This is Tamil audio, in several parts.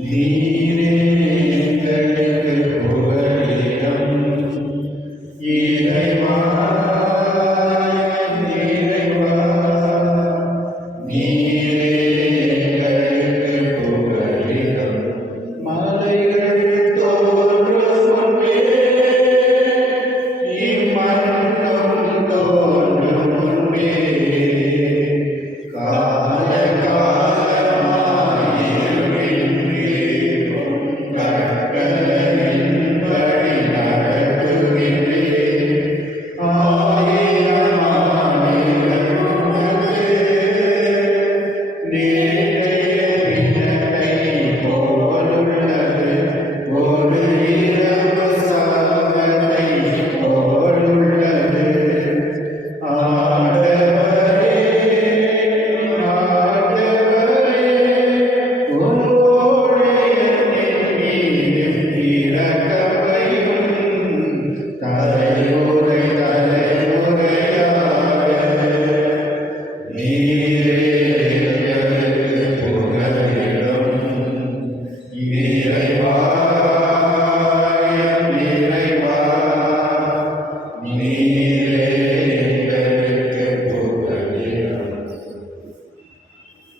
நீரே எங்களுக்கு புகலிடம். இறைவா இறைவா, நீரே எங்களுக்கு புகலிடம். மலைகள் தோன்றும் முன்பே, இம்மண்ணும் தோன்றும் முன்பே,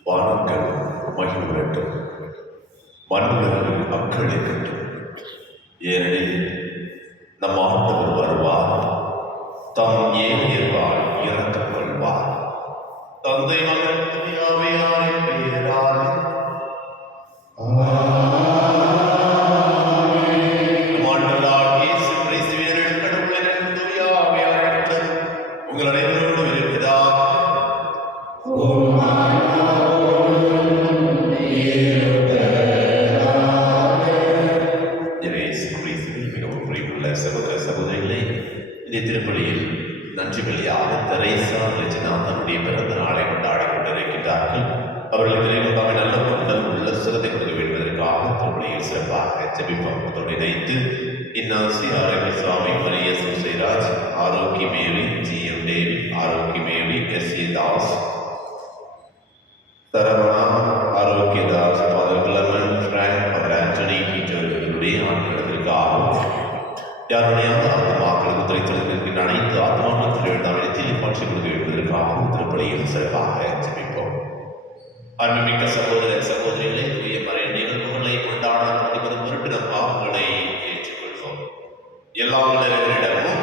வானங்கள் மகிழ்வுறட்டும், மண்ணுலகில் அக்களிக்கட்டும். ஏனெனில் நம் ஆண்டவர் வருவார், தம் ஏனியர்வால் இறக்கம் கொள்வார். தந்தை மகன் தூய ஆவியாரின் பெயரால் உங்கள் அனைவரோடும் இருக்கிறார். மிகவும் புரிவுள்ள சகோதர சகோதரிகளை, இந்த திருப்பலியில் நன்றி பலியாக தெரேசா ரெஜினா தன்னுடைய பிறந்த நாளை கொண்டாடி கொண்டிருக்கின்றார்கள். அவர்களுக்கு இறைவன் நல்ல உடல் உள்ள சிறதை கொடுக்க வேண்டுவதற்காக திருப்பலியில் சிறப்பாக ஜெபிப்போம். இணைத்து இன்னாசி ஆரோக்கிய சுவாமி, மரிய சுசைராஜ், ஆரோக்கிய மேவி, ஜி.எம். டேவிட், ஆரோக்கிய மேவி, SA. Das, Saravana, Arokiya Das, father Clement, Frank, father Antony, Peter இவருடைய ஆண்களுக்காகவும் யாருடைய ஆத்மாக்களுக்கு துறைத்திருக்கின்ற அனைத்து ஆத்மாக்களுக்கு எழுதாவிடத்தில் காட்சி கொடுக்க வேண்டுவதற்காகவும் திருப்பலியில் சிறப்பாக ஜெபிப்போம். அன்புமிக்க சகோதர சகோதரிகளை, தூய மறை நிகழ்வுகளை கொண்டாட கொண்டிருப்பது பொருட்டு நம் பாவங்களை ஏற்றுக்கொள்வோம். எல்லா இடமும்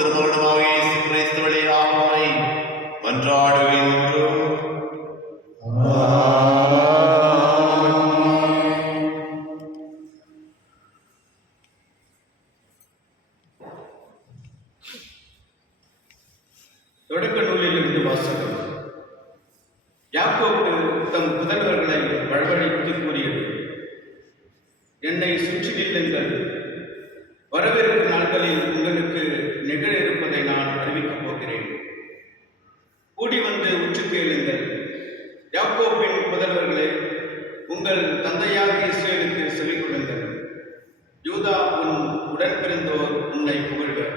திருமகனுமாக இயேசு கிறிஸ்து வழியாக மன்றாடுகின்றோம். தொடக்க நூலிலிருந்து வாசகம். யாக்கோப்பு தம் புதல்வர்களை வழிவழித்து கூறியது: என்னை சுற்றி நில்லுங்கள், வரவிருக்கும் நாட்களில் உங்களுக்கு நிகழ இருப்பதை நான் அறிவிக்கப் போகிறேன். கூடி வந்து உற்று கேளுங்கள். யாக்கோப்பின் புதல்வர்களே, உங்கள் தந்தையாக இஸ்ரேலுக்கு செவிக் கொள்ளுங்கள். யூதா, உன் உடன்பிறந்தோர் உன்னை புகழ்வர்.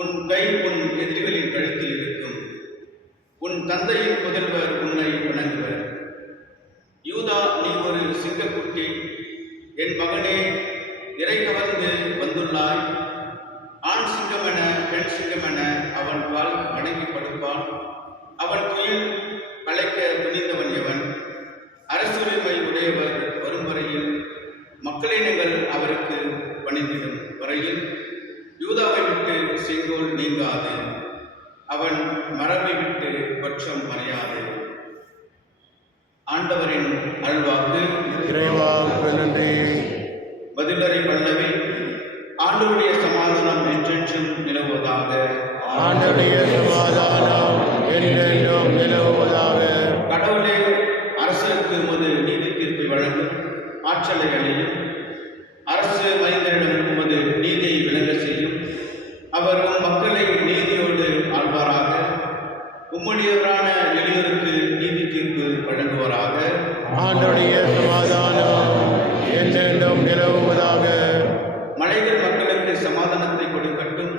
உன் கை உன் எதிரிகளின் கழுத்தில் இருக்கும். உன் தந்தையின் புதல்வர் உன்னை வணங்குவர். யூதா, நீ ஒரு சிங்கக்குட்டி. என் மகனே, இறை கவர்ந்து வந்துள்ளாய். ஆண் சிங்கமென பெண் சிங்கமென அவன் கால் வணங்கி படுப்பான். அவன் துயில் கலைக்க துணிந்தவன் எவன்? அரசுரிமை உடையவர் வரும் வரையில், மக்களினங்கள் அவருக்கு பணிந்திடும் வரையில் யூதாவை விட்டு செங்கோல் நீங்காது, அவன் மரபை விட்டு பட்சம் மறையாது. ஆண்டவரின் அருள்வாக்கு. இறைவாக்கு நன்றி. பதிலரை பல்லவி. ஆண்டவருடைய சமாதானம் என்றென்றும் நிலவுவதாக. ஆண்டவருடைய சமாதானம் என்றென்றும் நிலவுவதாக. கடவுளே, அரசருக்கு உமது நீதி தீர்ப்பை வழங்கும் ஆற்றலை அழியும். அரசு மனிதரிடம் உமது நீதியை விளங்க செய்யும். அவர் உம் மக்களை நீதியோடு ஆழ்வாராக. உம்முடையவரான எளியோருக்கு நீதி தீர்ப்பு வழங்குவாராக. ஆண்டவருடைய சமாதானம் என்றென்றும் நிலவுவதாக. மலைகள் மக்களுக்கு சமாதானத்தை கொடுக்கட்டும்.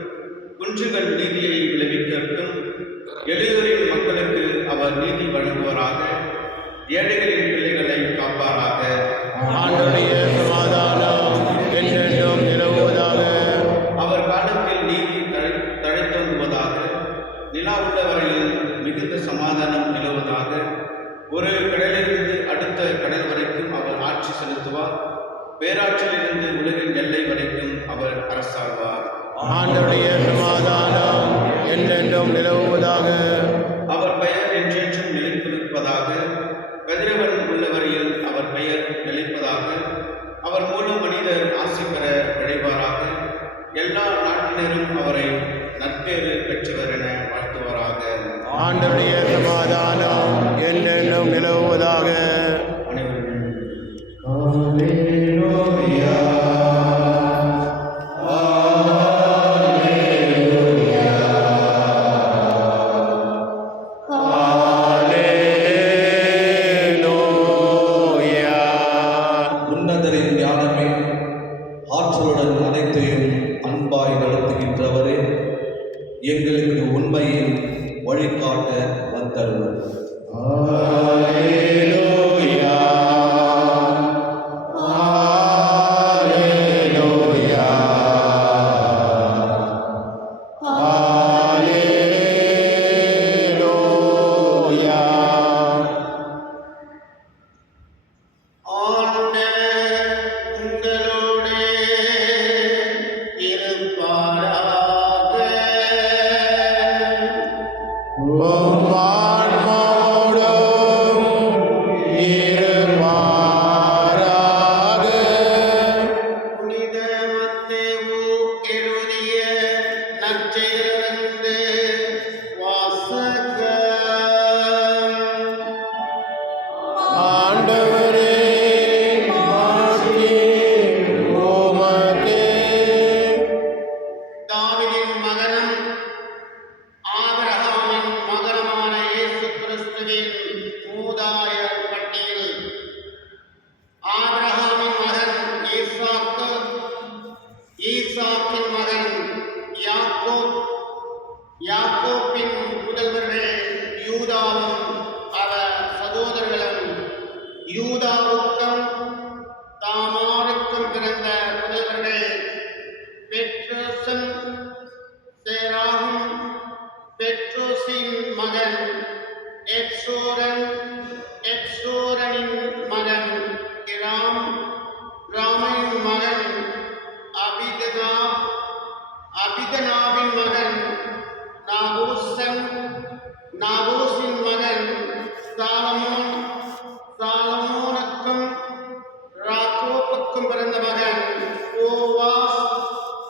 குன்றுகள் நீதியை விளைவிக்கட்டும். எளியோரின் மக்களுக்கு அவர் நீதி வழங்குவாராக. ஏழைகளின் பிள்ளைகளை காப்பாராக. ஆண்டவருடைய சமாதானம் என்றென்றும் நிலவுவதாக. அவர் காலத்தில் நீதி தழைத்தோங்குவதாக. நிலா உள்ள வரையில் மிகுந்த சமாதானம் நிலவுவதாக. ஒரு கடலிலிருந்து அடுத்த கடல் வரைக்கும் அவர் ஆட்சி செலுத்துவார். பேராற்றிலிருந்து உலகின் எல்லை வரைக்கும் அவர் அரசாழ்வார். ஆண்டவருடைய சமாதானம் என்றென்றும் நிலவுவதாக. அவர் பெயர் என்றென்றும் நிலைத்திருப்பதாக. கதிரவன் உள்ளவரையில் அவர் பெயர் நிலைப்பதாக. அவர் மூலம் மனிதர் ஆசி பெற விழைவாராக. எல்லா நாட்டினரும் அவரை நற்பேறு பெற்றவர் என வாழ்த்துவாராக. ஆண்டவருடைய சமாதானம் என்றென்றும் நிலவுவதாக. அனைவரும் அல்லேலூயா. உன்னதரின் ஞானமே, ஆற்றலுடன் அனைத்தையும் அன்பாய் நடத்துகின்றவரே, எங்களுக்கு உண்மையின் வழிகாட்ட வந்தருளும். அல்லேலூயா. அல்லேலூயா. அல்லேலூயா. உங்களோடு இருப்பாராக. உம் ஆன்மாவோடும் இருப்பாராக. புனித மத்தேயு எழுதிய நற்செய்தியிலிருந்து வாசகம். ஆண்டவரே, மாட்சி உமக்கே. தாவீதின் மகனும் ஆபிரகாமின் மகனுமான இயேசு கிறிஸ்துவின் மூதாதையர் பட்டியல். ஆபிரகாமின் மகன் ஈசாக்கு, ஈசாக்கின் மகன் யாக்கோப், யாக்கோப்பின் புதல்வர்கள் யூதாவும் அவர் சகோதரர்களும். யூதாவுக்கும் தாமாருக்கும் பிறந்த புதல்வர்கள் பெட்ரோசும் சேராகும். பெட்ரோசின் மகன் எட்சோரன், எட்சோரனின் மகன் இராம், ராமின் மகன் அபிதனாப், அபிதனாவின் மகன் நாகூசன், நாபூசின் மகன் சாலமோன், சாலமோனுக்கும் ராகோப்புக்கும் பிறந்த மகன் போவாஸ்,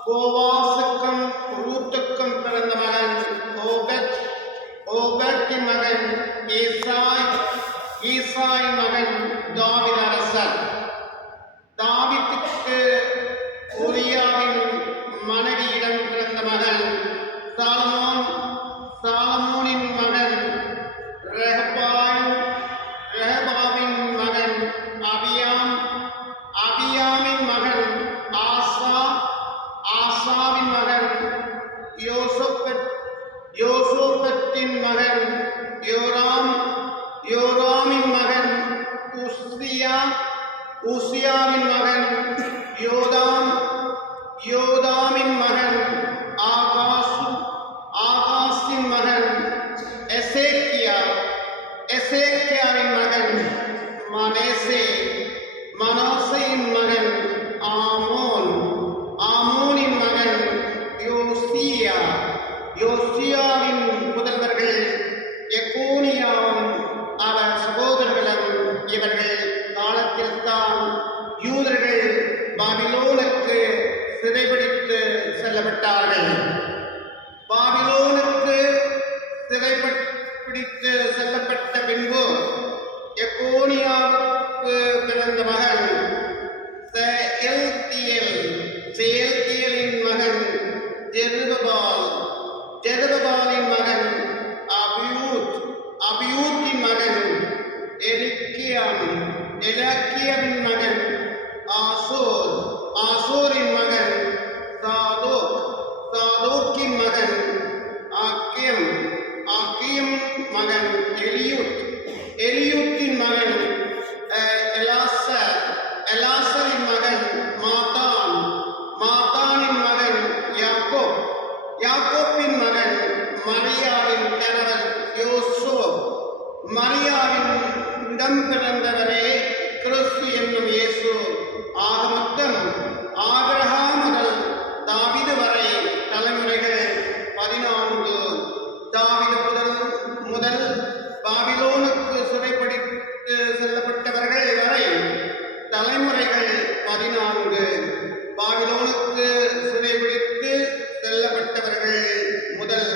போவாசுக்கும் ரூத்துக்கும் பிறந்த மகன் ஓபத், ஓபத்தின் மகன் ஈசாய், ஈசாயின் மகன் தாவீது அரசர். தாவீதுக்கு உரியாவின் மனைவியிடம் பிறந்த மகன் சாலமோன், சாலமோனின் மகன் ரெஹபாம், ரெஹபாவின் மகன் அபியாம், அபியாமின் மகன் ஆசா, ஆசாவின் மகன் யோசபத், யோசோபத்தின் மகன் யோராம், யோராமின் மகன் உசியா, உசியாவின் மகன் யோதாம், யோதாமின் மகன் ஆகாசு, ஆகாசின் மகன் எசேக்கியா, எசேக்கியாவின் மகன் மனேசே, மனாசேயின் மகன் ஆமோன், ஆமோனின் மகன் யோசியா, யோசியாவின் புதல்வர்கள் எக்கோனியாவும் அவர் சகோதரர்களும். இவர்கள் காலத்தில்தான் யூதர்கள் பாபிலோனுக்கு சிறைபிடித்து செல்லப்பட்டார்கள். பாபிலோனுக்கு சிறைபிடித்து செல்லப்பட்ட பின்பு எக்கோனியாவுக்கு பிறந்த மகன் செயல்தியேல், செயல்தியேலின் மகன் ஜெருபபால், ஜெருபபாலின் மகன் அபியூத், அபியூத்தின் மகன் எலிக்கியாம், எலாக்கியாவின் மகன் ஆசோர், ஆசோரின் மகன் சாதோக், சாதோக்கின் மகன் ஆக்கியம், ஆக்கியம் மகன் எலியூத், எலியூத்தின் மகன் எலாசர், எலாசரின் மகன் மாதான், மாதானின் மகன் யாக்கோப், யாக்கோப்பின் மகன் மரியாவின் கணவன் யோசோப், மரியாவின் இடம் பிறந்தவரே கிறிஸ்து என்னும் இயேசு. ஆக மொத்தம் ஆபிரகாம் முதல் தாவீது வரை தலைமுறைகள் 14. தாவீது முதல் பாபிலோனுக்கு சிறைப்பிடித்து செல்லப்பட்டவர்கள் வரை தலைமுறைகள் 14. பாபிலோனுக்கு சிறைப்பிடித்து செல்லப்பட்டவர்கள் முதல்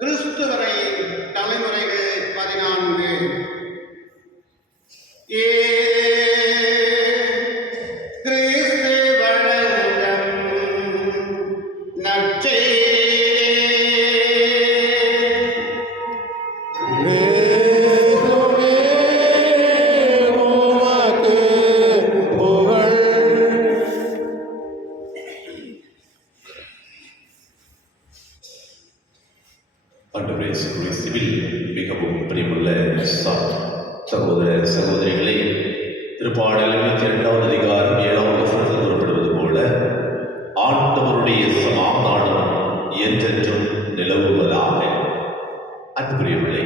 கிறிஸ்து வரை தலைமுறைகள் 14. கிறிஸ்து வழங்கும் நற்செய்தி. கிறிஸ்துவே உமக்கு புகழ். ஆண்டவரே இயேசு கிறிஸ்துவில் மிகவும் பிரியமுள்ள சகோதர சகோதரிகளே, திருப்பாடல் 22வது அதிகாரம் 7வது வசனத்தில் கூறப்படுவது போல ஆண்டவருடைய சமாதானம் என்றென்றும் நிலவுவதாக. அன்புக்குரியவர்களே,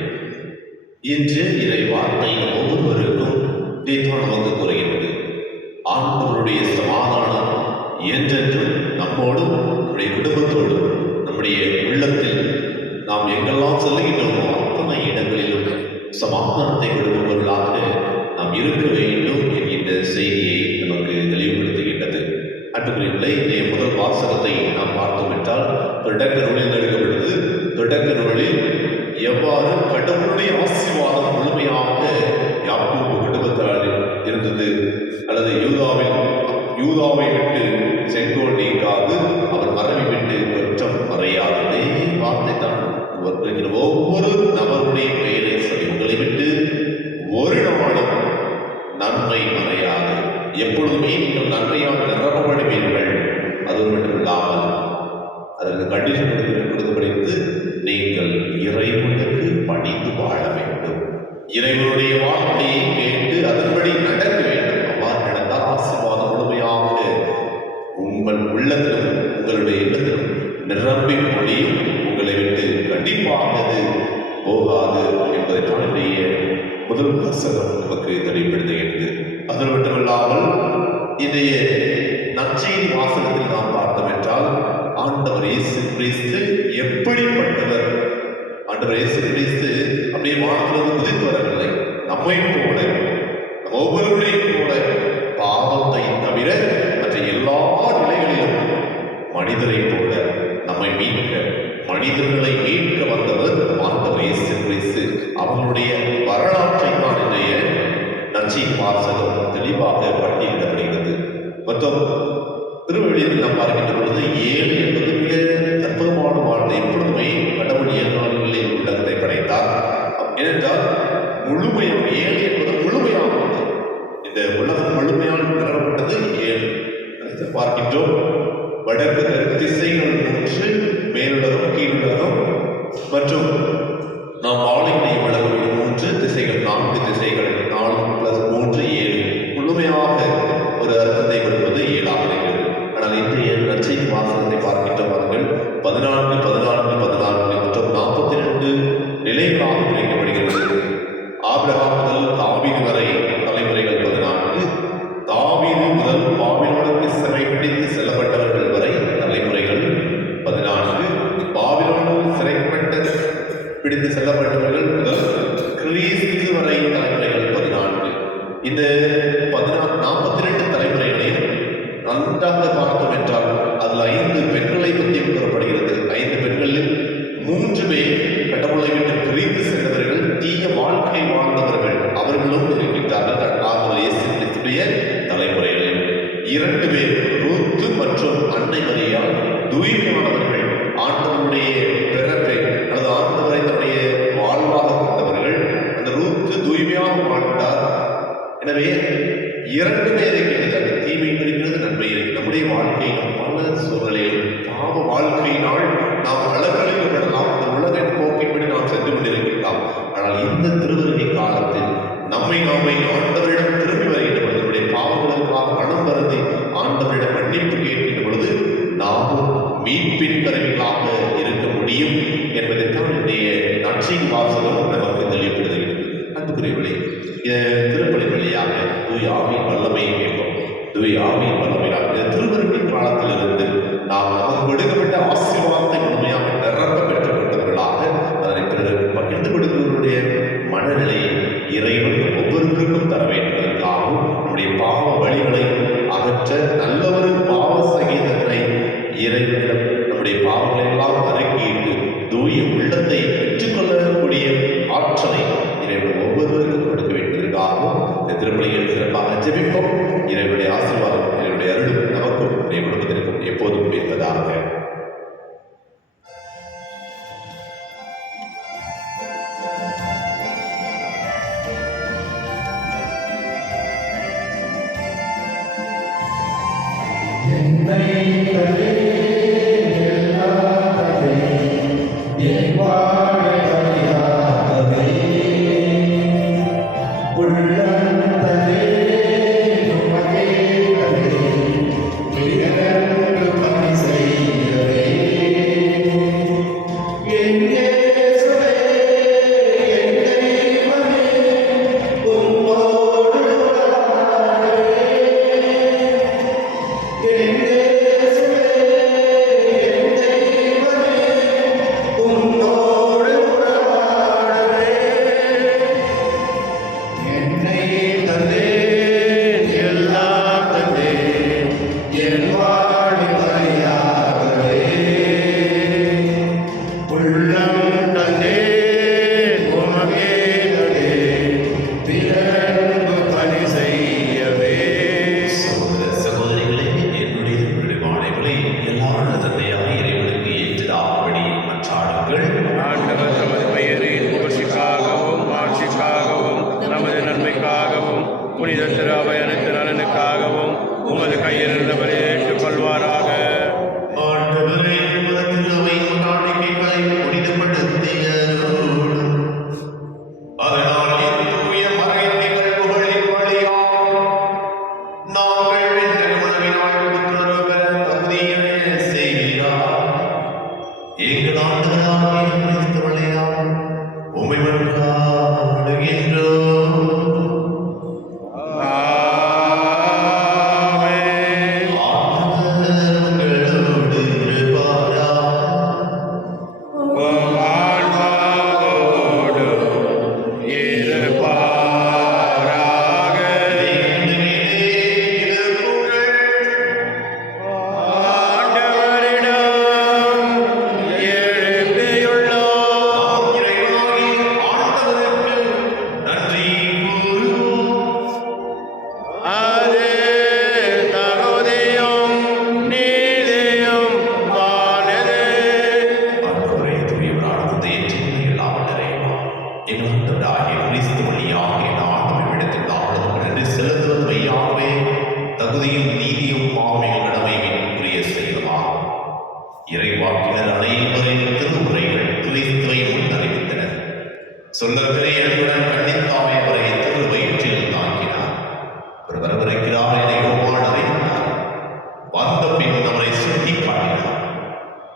இன்று இறை வார்த்தை ஒவ்வொருவருக்கும் இதைத்தான் நமக்கு குறைகிறது. ஆண்டவருடைய சமாதானம் என்றென்றும் நம்மோடும், நம்முடைய குடும்பத்தோடும், நம்முடைய உள்ளத்தில் நாம் எங்கெல்லாம் செல்லுகின்றோமோ அத்தனை இடங்களிலும் சமாதானத்தை கொடுப்பவர்களாக நாம் இருக்க வேண்டும் என்கின்ற செய்தியை நமக்கு தெளிவுபடுத்துகின்றது. அன்புக்குரியவர்களே, இன்றைய முதல் வாசகத்தை நாம் பார்த்தோம் என்றால் தொடக்க நூலில் எடுக்கப்பட்டது. தொடக்க நூலில் எவ்வாறு கடவுளுடைய ஆசீர்வாதம் முழுமையாக யாக்கோபு குடும்பத்தாரில் இருந்தது, அல்லது யூதாவை விட்டு செங்கோல் நீங்காது, அவர் மறைவை விட்டு குற்றம் மறையாததே வார்த்தை தான். ஒவ்வொரு நபருடைய பெயரை சொல்லி உங்களை விட்டு ஒரு நாளும் நன்மை மறையாது, எப்பொழுதுமே நீங்கள் நன்மையாக நிரப்பப்படுவீர்கள். அது மட்டுமில்லாமல் அதற்கு கண்டிஷன் கொடுத்து நீங்கள் இறைவனுக்கு பணிந்து வாழ வேண்டும். இறைவனுடைய வார்த்தையை கேட்டு அதன்படி நடக்க வேண்டும். அவ்வாறு நடந்தால் ஆசீர்வாதம் முழுமையாக உங்கள் உள்ளத்திலும் உங்களுடைய இல்லத்திலும் நிரம்பி பொழியும். உங்களை விட்டு கண்டிப்பாக அது போகாது என்பதை என்னுடைய முதல் வாசகம் நமக்கு தெளிவுபடுத்துகிறது. அது மட்டுமில்லாமல் இன்றைய நற்செய்தி வாசகத்தில் நாம் பார்த்தோம் என்றால் ஆண்டவர் இயேசு கிறிஸ்து எப்படிப்பட்டவர், ஆண்டவர் இயேசு கிறிஸ்து கிறிஸ்து அப்படியே வானத்திலிருந்து குதித்து வரவில்லை. நம்மை போல, நம்ம ஒவ்வொருவரையும் போல பாவத்தை தவிர மற்ற எல்லா நிலைகளிலும் மனிதரை போல நம்மை மீட்க, மனிதர்களை மீட்க வந்தவர் ஆண்டவர் இயேசு கிறிஸ்து. அவர்களுடைய வரலாற்றை தான் இன்றைய நற்செய்தி வாசகம் தெளிவாக பட்டியலிடப்படுகிறது. மொத்தம் திருவள்ளியில் நாம் பார்க்கின்ற பொழுது 7 என்பது மிக அற்புதமான வாழ்க்கை. எப்பொழுதுமே கடவுள் 7 நாட்களில் உலகத்தை படைத்தார். ஏனென்றால் முழுமையாக 7 என்பது முழுமையானது. இந்த உலகம் முழுமையாக நிறப்பட்டது 7 பார்க்கின்றோம். வடக்கு தெற்கு திசைகள் 3, மேலுலகம் கீழுலகம் மற்றும் நாம் ஆளுடைய உலகம் 3 திசைகள், 4 திசைகள், 4 + 3 7 முழுமையாக ஒரு அர்த்தத்தை கொடுப்பது 7 ஆக இருக்கிறது. ஆனால் இன்றைய நற்செய்தி வாசகத்தை பார்க்கின்ற பாருங்கள், 14 14 14 மற்றும் 42 நிலைகளாக பிரிக்கப்படுகிறது. ஆபிரகாம் முதல் தாவீது வரை தலைமுறைகள் 14, தாவீது முதல் பாபிலோனுக்கு சிறை பிடித்து செல்லப்பட்டவர்கள் வரை தலைமுறைகள் 14, பாபிலோனுக்கு சிறைப்பட்டு பிடித்து செல்லப்பட்டவர்கள் முதல் கிறிஸ்து வரை தலைமுறைகள் 14. இந்த 42 தலைமுறைகளையும் நன்றாக பார்த்தோம் என்றால் அதில் 5 பெண்களை பற்றி கூறப்படுகிறது. 5 பெண்களில் 3 பேர் கடவுளை விட்டு பிரிந்து சென்றவர்கள், தீய வாழ்க்கை வாழ்ந்தவர்கள், அவர்களும் இருக்கின்றார்கள். ஆண்டவர் இயேசு கிறிஸ்துவின் தலைமுறைகளில் 2 பேர் ரூத்து மற்றும் அன்னை மரியா தூய்மையானவர்கள், ஆண்டவருடைய பிறப்பை அல்லது ஆண்டவரை தன்னுடைய வாழ்வாக கொண்டவர்கள். அந்த ரூத்து தூய்மையாக வாழ்ந்தார். எனவே 2 பேரை கிடையாது, தீமை இருக்கிறது, நன்மை இருக்கிறது. நம்முடைய வாழ்க்கையில் பல சூழலில் பாவ வாழ்க்கையினால் நாம் அளவழிக்கப்படலாம். இந்த உலகின் போக்கின்படி நாம் சென்று கொண்டிருக்கலாம். ஆனால் இந்த திருவருகை காலத்தில் நாமே ஆண்டவரிடம் திரும்பி வருகின்ற பொழுது, நம்முடைய பாவங்களுக்காக மனம் வருந்தி ஆண்டவரிடம் மன்னிப்பு கேட்கின்ற பொழுது நாமும் மீட்பின் கருவிகளாக இருக்க முடியும் என்பதைத்தான் இன்றைய நற்செய்தி வாசகம் நமக்கு தெளிவுபடுத்துகிறது. அன்புக்குரியவர்களே, திருப்பலி வழியாக தூய ஆவியின் வல்லமையை கேட்போம். தூய ஆவியின் வல்லமையாக இந்த திருவருகை காலத்திலிருந்து நாம் நமக்கு கொடுக்கப்பட்ட ஆசீர்வாதத்தை முழுமையாக நிரம்ப பெற்றுக் கொண்டவர்களாக அதனை பிறருக்கு பகிர்ந்து கொடுப்பவர்களுடைய மனநிலையை இறைவன் ஒவ்வொருவருக்கும் தர வேண்டுவதற்காகவும் நம்முடைய பாவ வழிகளை அகற்ற நல்ல ஒரு பாவ சகீதத்தை இறைவனிடம் நம்முடைய பாவங்களை எல்லாம் அறிக்கையிட்டு தூய உள்ளத்தை பெற்றுக்கொள்ளக்கூடிய ஆற்றலை இறைவன் ஒவ்வொருவருக்கும் கொடுக்க வேண்டியதற்காகவும் இந்த திருப்பலியில் சிறப்பாக ஜெபிப்போம். இறைவனுடைய ஆசீர்வாதம், இறைவனுடைய அருள் சொல்லத்திலே என்னுடன் கண்டித்தாமே அவரை திரு வயிற்றில் தாக்கினார். அவர் வரவிருக்கிறார் என யோவான் அறிந்தார். வந்த பின் அவரை சுட்டி காட்டினார்.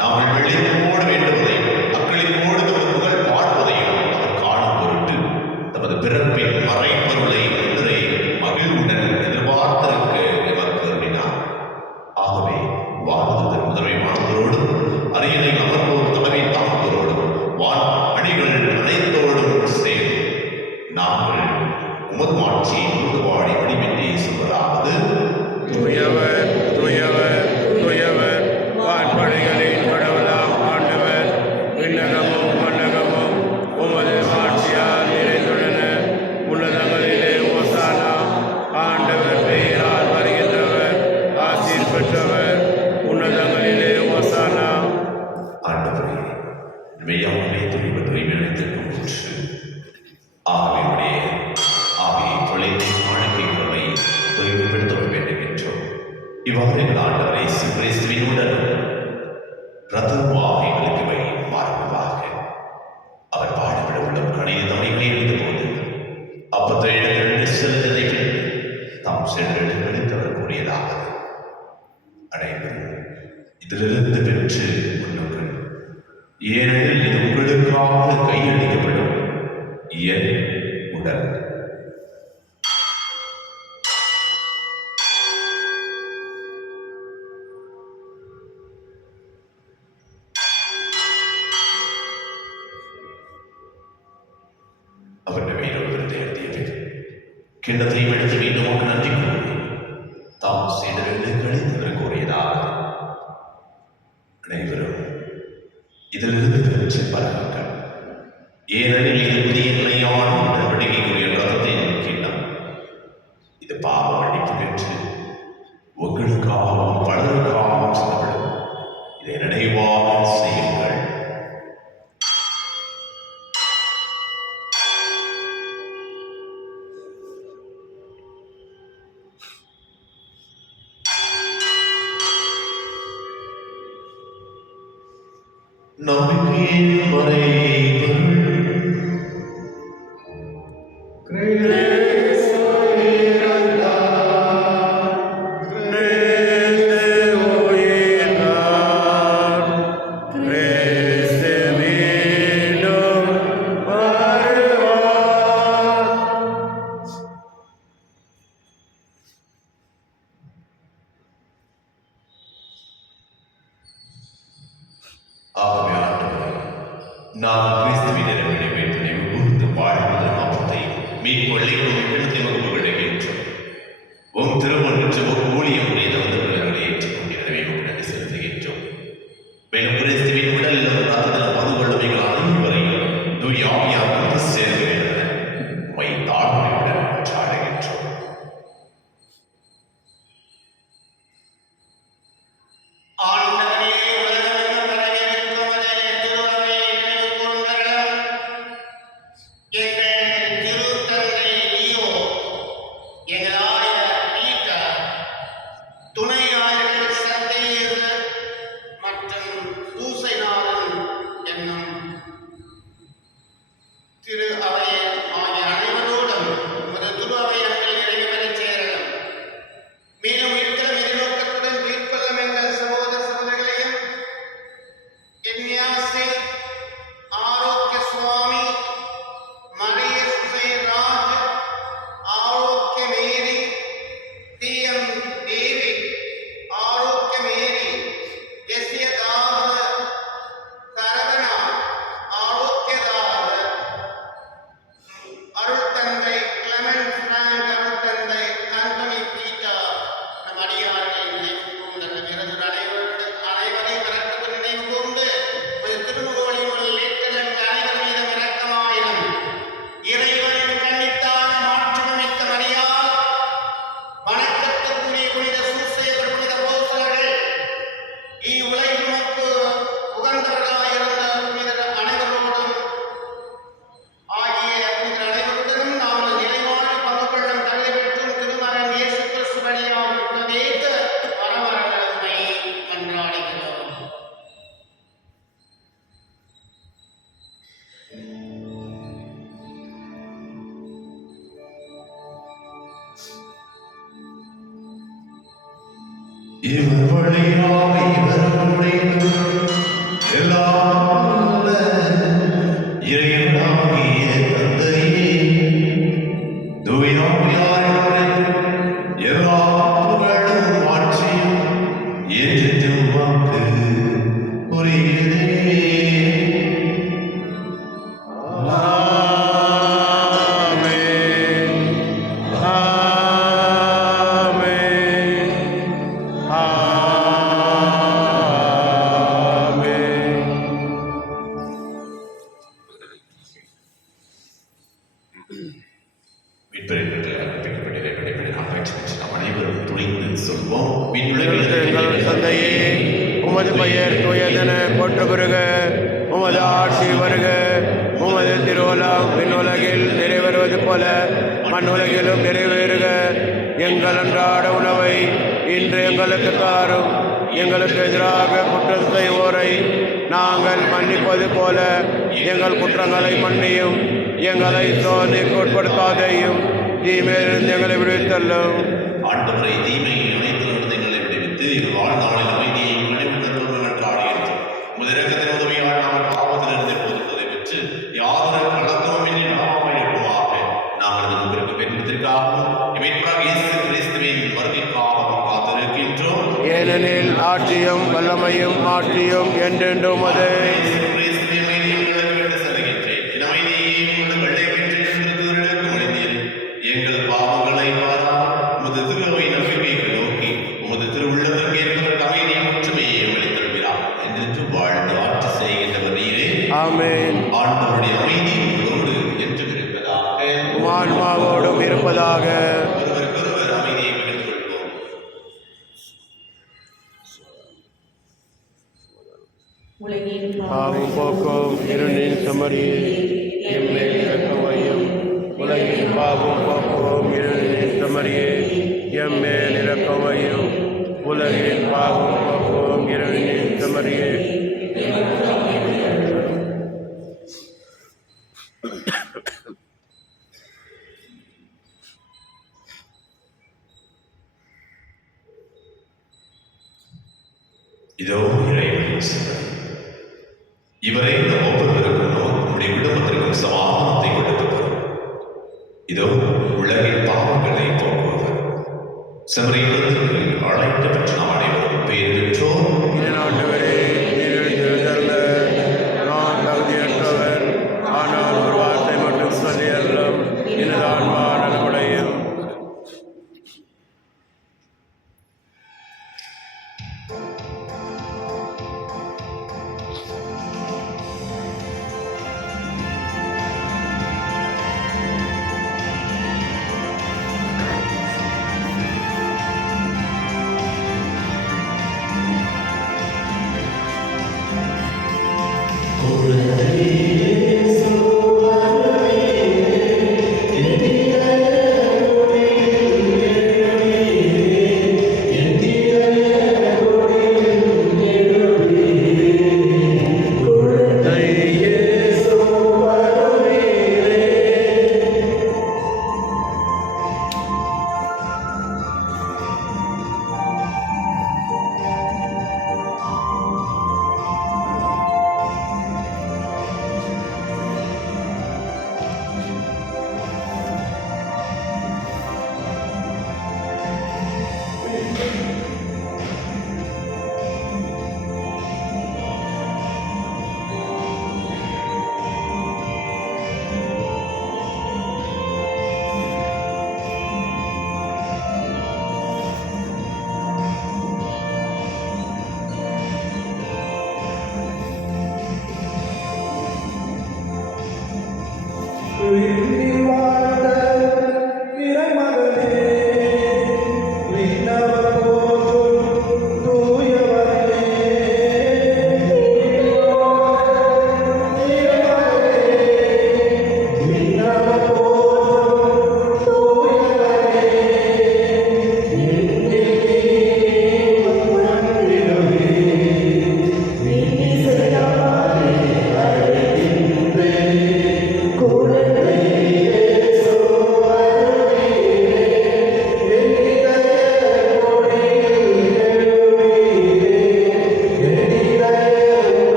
நாங்கள் வெள்ளிக்கோடு வேண்டுவதையும் அக்களிப்போடு தமது புகழ் பாடுவதையும் அவர் காணும் பொருட்டு தமது பிறப்பின் மறைப்பொருளை முதிரை மகிழ்வுடன் எதிர்பார்த்திருக்க எமக்கு அருளினார். ஆகவே வானதூதர் முதன்மை மாணவரோடும் அரியணை அமர்வோர் தலைமை தாங்குவோரோடும் வான் அணிகள் அனைத்தோடும் சேர்ந்து நாங்கள் உமது மாட்சியை உருவாடி வடிவென்றே சொல்வதாவது: தூயவர் தூயவர் தூயவர் வான்படைகளின் கடவுளாம் ஆண்டவர், விண்ணகமும் மண்ணகமும் உமது ஆட்சியால் நிறைந்துள்ளன. உன்னதங்களிலே ஓசானா. ஆண்டவர் பெயரால் வருகின்றவர் ஆசீர் பெற்றவர். உன்னதங்களிலே ஓசானா. ஆண்டவரே, மெய்யாகவே துணிவதை விளைத்திருக்கும் முற்று ஆகவே ஆவியை தொலைத்து வாழ்க்கைகளை தொழில்படுத்த வேண்டும் என்றும் இவ்வாறு எங்கள் ஆண்டவரை இயேசு கிறிஸ்துவின் உடல் ரத்தமாக எங்களுக்கு இவை மாறுவதாக. அவர் பாடுபட உள்ள கணித தமைகளை எழுந்தபோது அப்பத்தை எடுத்து செலுத்ததை பின் தாம் சென்று எடுத்தவர் கூறியதாவது: அனைவரும் இதிலிருந்து பெற்று உண்ணுங்கள், ஏனெனில் இது உங்களுக்காக கையளிக்கப்படும் என் உடல். அவருடைய வேறொருவரத்தை எழுதியது கிண்ணத்தையும் எடுத்து மீண்டும் உமக்கு நன்றி கூறி தாம் செய்தவர்களை கழித்தவர் கூறியதாவது: அனைவரும் இதிலிருந்து பெற்று பரவுங்கள், ஏனெனில் இது புதிய நிலையான நடவடிக்கைக்குரிய ரத்தத்தின் கிண்ணம். இது பாவ மன்னிப்பு பெற்று உங்களுக்காகவும் பலருக்காகவும் சிந்தப்படும். இதை நினைவாக செய்யுங்கள். நம்பிக்கையின் மறைபொருள் ஆகவே ஆண்டவரே, நாம் கிறிஸ்துவின் விளைவை கூர்ந்து வாழ்வதன் அப்பத்தை மீட்பொழிக்கும் எழுத்து வகுப்புகளுக்கின்றோம். உம் திருமணம் ஒரு ஊழியம் புரிந்தவர்களை ஏற்றுக்கொண்டிருந்தவை உடனே செலுத்துகின்றோம். மேலும் கிறிஸ்துவின் உடலிலும் ரத்தத்திலும் மதுகளும் எங்கள் அனைவரையும் தூய ஆவியாக சேர்ந்து உம்மை தாழ்மையுடன் சாடுகின்றோம். இவர் வழியாக இவருடைய எல்லாம் வல்ல இறைவனாகிய தந்தையே, தூய ஆவியானவரே, எல்லா புகழும் ஆட்சியும் என்றென்றும் உமக்கு உரியதே. எங்கள் தந்தையே, உமது பெயர் தூயதென போற்ற பெறுக, உமது ஆட்சி வருக, உமது திருவுளம் விண்ணுலகில் நிறைவேறுவது போல மண்ணுலகிலும் நிறைவேறுக. எங்கள் அன்றாட உணவை இன்று எங்களுக்கு தாரும். எங்களுக்கு எதிராக குற்றம் செய்வோரை நாங்கள் மன்னிப்பது போல எங்கள் குற்றங்களை மன்னியும். எங்களை சோதனைக்கு உட்படுத்தாதையும், தீமையிலிருந்து எங்களை விடுவித்தள்ளும். ஆண்டவரை தீமையை அனைத்திலிருந்து எங்களை விடுவித்து எங்கள் வாழ்நாளில் அமைதியை கனிவுடன் என்று ஆடியிருக்கிறோம். உமது இரக்கத்தின் உதவியால் நாங்கள் பாவத்திலிருந்து போதித்ததை பெற்று யாதொரு கலக்கமும் இன்றி நலமாய் இருப்போமாக. நாங்கள் நமக்கு பெண்ணிற்காகவும் இமைப்பாக இயேசு கிறிஸ்துவின் வருகைக்காகவும் காத்திருக்கின்றோம். ஏனெனில் ஆட்சியும் வல்லமையும் ஆட்சியும் என்றென்றும் உமதே. எங்கள் பாவங்களை பாராமல் உமது திருவை நம்பிக்கைக்கு நோக்கி உமது திருவுள்ளத்திற்கு ஏற்பட்ட அமைதியை மட்டுமே வெளித்தருகிறார் என்று வாழ்ந்து ஆட்சி செய்கின்றவர் நீரே. ஆமென். ஆண்டவருடைய அமைதி உங்களோடு என்றும் இருப்பதாக, ஆன்மாவோடும் இருப்பதாக. ஒருவருக்கொருவர் அமைதியை பகிர்ந்து கொள்வோம். பாவம் போக்கும் இருளின் செம்மறியே, எம்மேல் இரக்கமையும். உலகின் பாவம் போக்கும் இருளின் செம்மறியே, எம்மேல் இரக்கமையும். உலகின் பாவம் போக்கும் இருளின் செம்மறியே. இதோ இறைவனின் சித்தம். இவரை நம் ஒவ்வொருவருக்கும் நம்முடைய குடும்பத்திற்கும் சமாதானத்தை கொடுப்பவர். இதோ உலகின் பாவங்களை போக்குபவர். செம்மறியிலிருந்து அழைக்கப்பட்ட நாம் அனைவரும் பேர் பெற்றோர். ஆண்டவரே, நான் தகுதியற்றவன், ஆனால் ஒரு வார்த்தை மட்டும் சொல்லி அருளும், எனது ஆன்மா நலமடையும். Cool.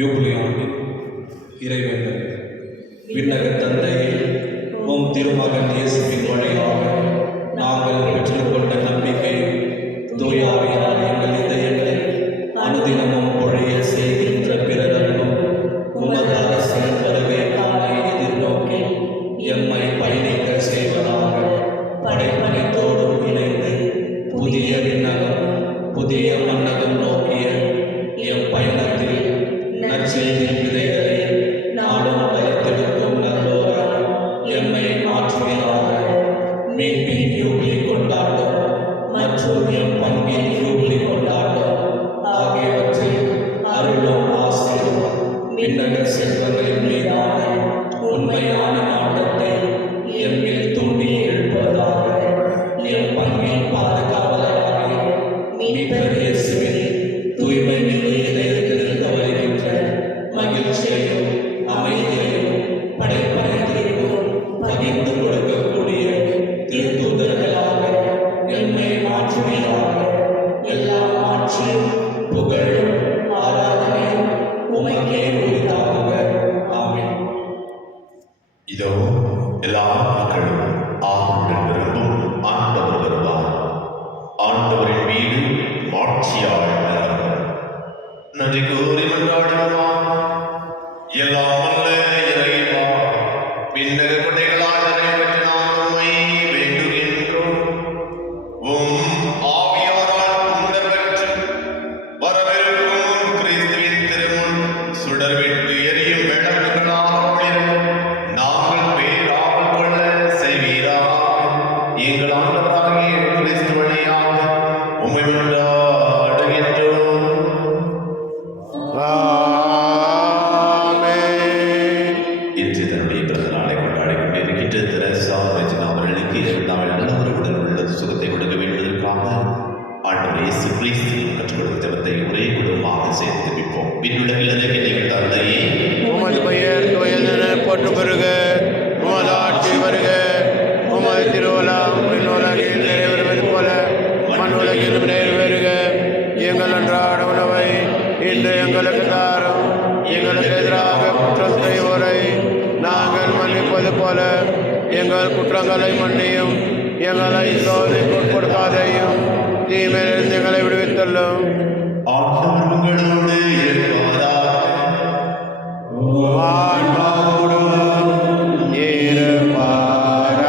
யூபிலியாண்டின் இறைவேண்டல் விண்ணக தந்தையே, உம் திருமகன் இயேசுவின் வழியாக நாங்கள் பெற்றுக்கொண்ட நம்பிக்கை தூயாவியால் எங்கள் இதயங்களை அனுதினமும் பொழிய செய்கின்ற பிறரன்பும் உமது அரசின் வருகை காலை எதிர்நோக்கி எம்மை பயணிக்க செய்வதாக படைப்பனைத்தோடு இணைந்து புதிய விண்ணகம் புதிய மன்னகம் நோக்கிய எம் பயணத்தில் நற்செய்தி விதைகளை நாடும் வளர்த்தெடுக்கும் நல்லோரால் எம்மை மாற்றுவதாக மீட்பின் யூபிலி கொண்டாட்டம் மற்றும் எம் பங்கின் யூபிலி கொண்டாட்டம் ஆகியவற்றில் அருளும் ஆசையும் விண்ணக செல்வங்களின் மீதான உண்மையான நாட்டத்தை எம்மில் தூண்டி எழுப்புவதாக எம் பங்கின் பாதுகாவலராகிய மீட்பர் இயேசுவின் தூய்மை மிகு இதயத்திலிருந்து வருகின்ற மகிழ்ச்சியையும் அமைதியையும் படைப்பனைத்திற்கும் பகிர்ந்து கொடுக்கக்கூடிய திருத்தூதர்களாக எம்மை மாற்றுவீராக. எல்லா ஆட்சியும் புகழும் ஆராதனையும் உமைக்கே உரித்தாகுக. ஆமென். இதோ எல்லா மக்களும் ஆண்டவருடன் விரும்பும் ஆண்டவர் வருவார். ஆண்டவரின் வீடு மாட்சியால் நிரம்பும். நன்றி கூறி மன்றாடுவோம். எல்லாம் வல்ல இறைவா, விண்ணக கொடைகளால் நிறைவேற்ற நாம் உம்மை வேண்டுகின்றோம். ஆவியாரால் உண்ட பெற்று வரவிருக்கும் கிறிஸ்துவின் திருமுன் சுடர்விட்டு எரியும் விளக்குகளாக ஒளிர நாங்கள் பேராவல் கொள்ள செய்வீராக. எங்கள் ஆண்டவராகிய கிறிஸ்து வழியாக உம்மை மன்றாடுகின்றோம். இன்று தன்னுடைய பிறந்த நாளை கொண்டாடிக் கொண்டிருக்கின்ற தெரேசா ரெஜினா அவர்களுக்கு இரண்டாவது நல்லவர்களுடன் உள்ள சுகத்தை கொடுக்க வேண்டுவதற்காக ஆண்டவர் இயேசு கிறிஸ்து கற்றுக் கொடுத்த ஜெபத்தை ஒரே குடும்பமாக சேர்த்து விற்போம். விண்ணுலகில் இருக்கிற தந்தையே, உமது பெயர் தூயதென போற்று பெறுக. உமது ஆட்சி வருக. உமது திருவுளம் விண்ணுலகில் நிறைவேறுவது போல மண்ணுலகிலும் நிறைவேறுக. எங்கள் அன்றாட உணவை இன்று எங்களுக்கு தாரும். எங்களுக்கு எதிராக குற்றம் செய்வோரை நாங்கள் மன்னிப்பது போல எங்கள் குற்றங்களை மன்னியும். எங்களை சோதனைக்கு உட்படுத்தாதையும், தீமையிலிருந்து எங்களை விடுவித்துள்ளும். ஆண்டவர் உங்களோடு இருப்பாராக. ஆன்மாவோடும் இருப்பாராக.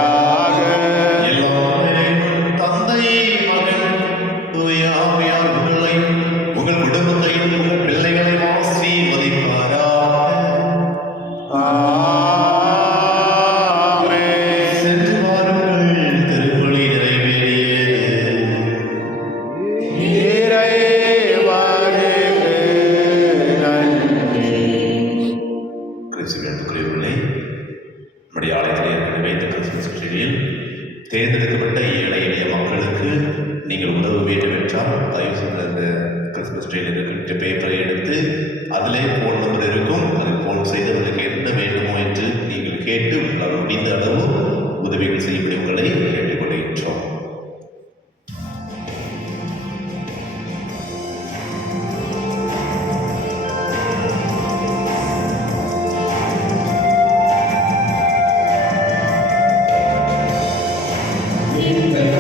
எல்லாம் தந்தை, மகன், தூய ஆவியார் உங்களை, உங்கள் குடும்பத்தையும் உங்கள் பிள்ளைகளையும் ஆசீர்வதிப்பாராக. ஆமென். சென்று வாருங்கள், திருப்பலி நிறைவேறியது. இறைவனுக்கு நன்றி. கிறிஸ்துவின் அன்புக்குரியவர்களே, நம்முடைய ஆலயத்திலே வைத்த கிறிஸ்துமஸ் ட்ரீயில் தேர்ந்தெடுக்கப்பட்ட ஏழை எளிய மக்களுக்கு நீங்கள் உதவ வேண்டும் என்றால் தயவு செய்து அந்த கிறிஸ்துமஸ் ட்ரீயில் இருக்கின்ற பேப்பரை எடுத்து அதிலே ஃபோன் நம்பர் இருக்கும். அதை ஃபோன் செய்து அவர்களுக்கு என்ன வேண்டுமோ என்று நீங்கள் கேட்டு உங்களால் முடிந்த அளவு உதவிகள் செய்யப்படி உங்களை கேட்டுக்கொள்கின்றோம். எங்கள்